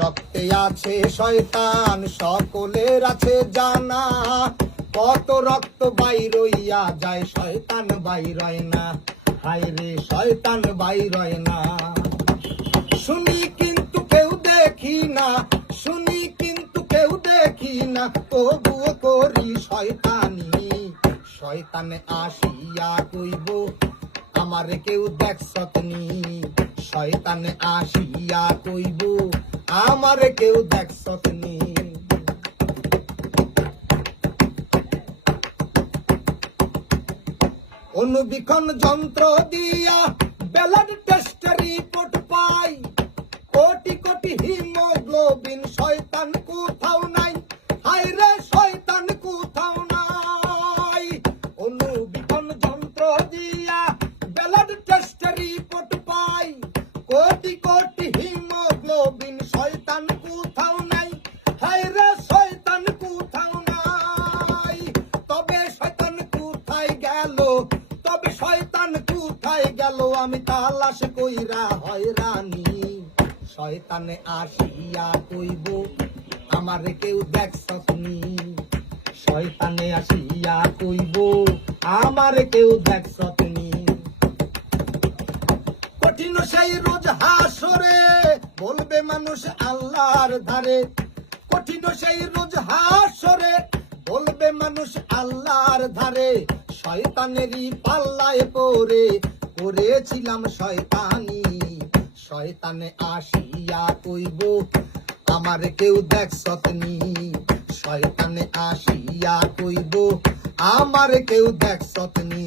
রক্তে আছে শয়তান, সকলের আছে জানা। কত রক্ত বাইরইয়া যায়, শয়তান বাইরয় না। হায় রে শয়তান বাইরয় না। শুনি কিন্তু কেউ দেখি না, শুনি কিন্তু কেউ দেখি না, তবুও করি শয়তানি। শয়তানে আসিয়া কইব, আমারে কেউ দেখছতনি শয়তানে আসিয়া কইব আমারে কেউ দেখছতনি অনুবীক্ষণ যন্ত্র দিয়া ব্লাড টেস্ট রিপোর্ট পাই। কোটি কোটি হিমোগ্লোবিন শয়তান কোথাও নাই। হায় রে শয়তান কোথাও নাই। অনুবীক্ষণ যন্ত্র দিয়া ব্লাড টেস্ট রিপোর্ট পাই। কোটি কোটি হিমোগ্লোবিন শয়তান কোথাও নাই। হায় রে শয়তান কোথাও নাই। শয়তানে আসিয়া কইব, আমারে কেউ দেখছনি শয়তানে আসিয়া কইব, আমারে কেউ দেখছনি কঠিন সেই রোজ হাসরে বলবে মানুষ আল্লাহর ধারে, কঠিন সেই রোজ হাসরে। বলবে মানুষ আল্লাহর ধারে, শয়তানেরই পাল্লায় পড়ে। করেছিলাম শয়তানি, শয়তানে আসিয়া কইব, আমার কেউ দেখছতনি শয়তানে আসিয়া কইব, আমার কেউ দেখছতনি